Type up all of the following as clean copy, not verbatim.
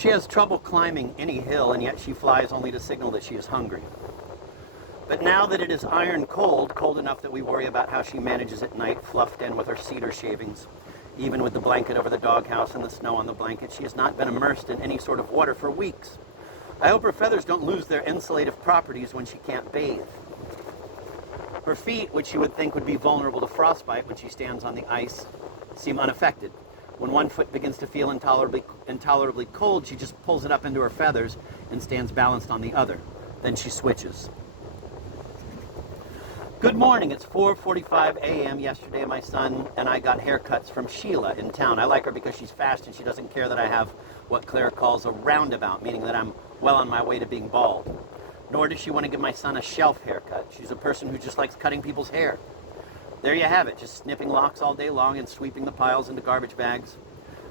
She has trouble climbing any hill, and yet she flies only to signal that she is hungry. But now that it is iron cold, cold enough that we worry about how she manages at night, fluffed in with her cedar shavings, even with the blanket over the doghouse and the snow on the blanket, she has not been immersed in any sort of water for weeks. I hope her feathers don't lose their insulative properties when she can't bathe. Her feet, which you would think would be vulnerable to frostbite when she stands on the ice, seem unaffected. When one foot begins to feel intolerably cold, she just pulls it up into her feathers and stands balanced on the other. Then she switches. Good morning. It's 4:45 a.m. Yesterday, my son and I got haircuts from Sheila in town. I like her because she's fast and she doesn't care that I have what Claire calls a roundabout, meaning that I'm well on my way to being bald. Nor does she want to give my son a shelf haircut. She's a person who just likes cutting people's hair. There you have it, just snipping locks all day long and sweeping the piles into garbage bags.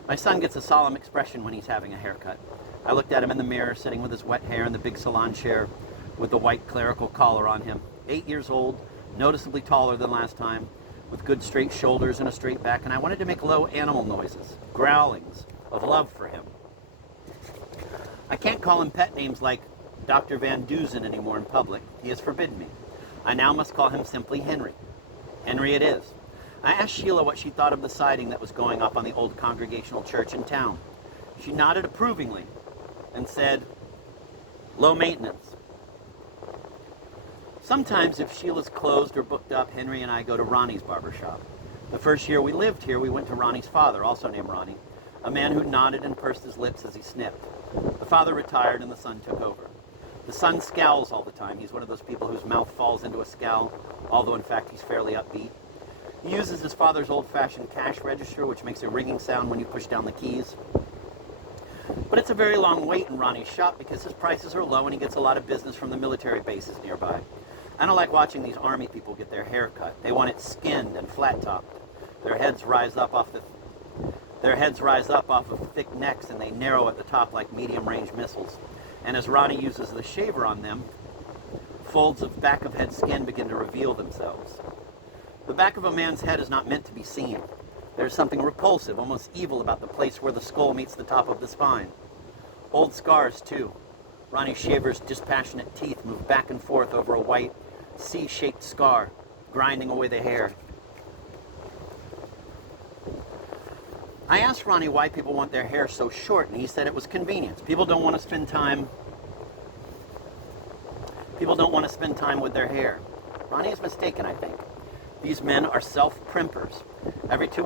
My son gets a solemn expression when he's having a haircut. I looked at him in the mirror, sitting with his wet hair in the big salon chair with the white clerical collar on him. 8 years old, noticeably taller than last time, with good straight shoulders and a straight back, and I wanted to make low animal noises, growlings of love for him. I can't call him pet names like Dr. Van Duzen anymore in public. He has forbidden me. I now must call him simply Henry. Henry it is. I asked Sheila what she thought of the siding that was going up on the old Congregational church in town. She nodded approvingly and said, "Low maintenance." Sometimes if Sheila's closed or booked up, Henry and I go to Ronnie's barbershop. The first year we lived here, we went to Ronnie's father, also named Ronnie, a man who nodded and pursed his lips as he snipped. The father retired and the son took over. The son scowls all the time. He's one of those people whose mouth falls into a scowl, although in fact he's fairly upbeat. He uses his father's old-fashioned cash register, which makes a ringing sound when you push down the keys. But it's a very long wait in Ronnie's shop because his prices are low and he gets a lot of business from the military bases nearby. I don't like watching these army people get their hair cut. They want it skinned and flat-topped. Their heads rise up off of thick necks and they narrow at the top like medium-range missiles. And as Ronnie uses the shaver on them, folds of back-of-head skin begin to reveal themselves. The back of a man's head is not meant to be seen. There's something repulsive, almost evil about the place where the skull meets the top of the spine. Old scars, too. Ronnie Shaver's dispassionate teeth move back and forth over a white, C-shaped scar, grinding away the hair. I asked Ronnie why people want their hair so short, and he said it was convenience. People don't want to spend time with their hair. Ronnie is mistaken, I think. These men are self-primpers. Every 2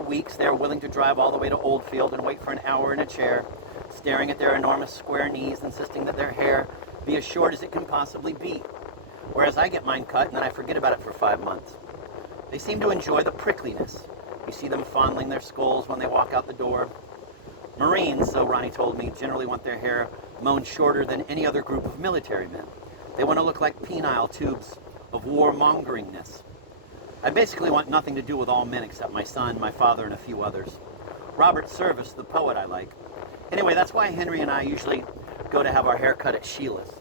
weeks, they are willing to drive all the way to Oldfield and wait for an hour in a chair, staring at their enormous square knees, insisting that their hair be as short as it can possibly be. Whereas I get mine cut and then I forget about it for 5 months. They seem to enjoy the prickliness. You see them fondling their skulls when they walk out the door. Marines, so Ronnie told me, generally want their hair mown shorter than any other group of military men. They want to look like penile tubes of warmongeringness. I basically want nothing to do with all men except my son, my father, and a few others. Robert Service, the poet, I like. Anyway, that's why Henry and I usually go to have our hair cut at Sheila's.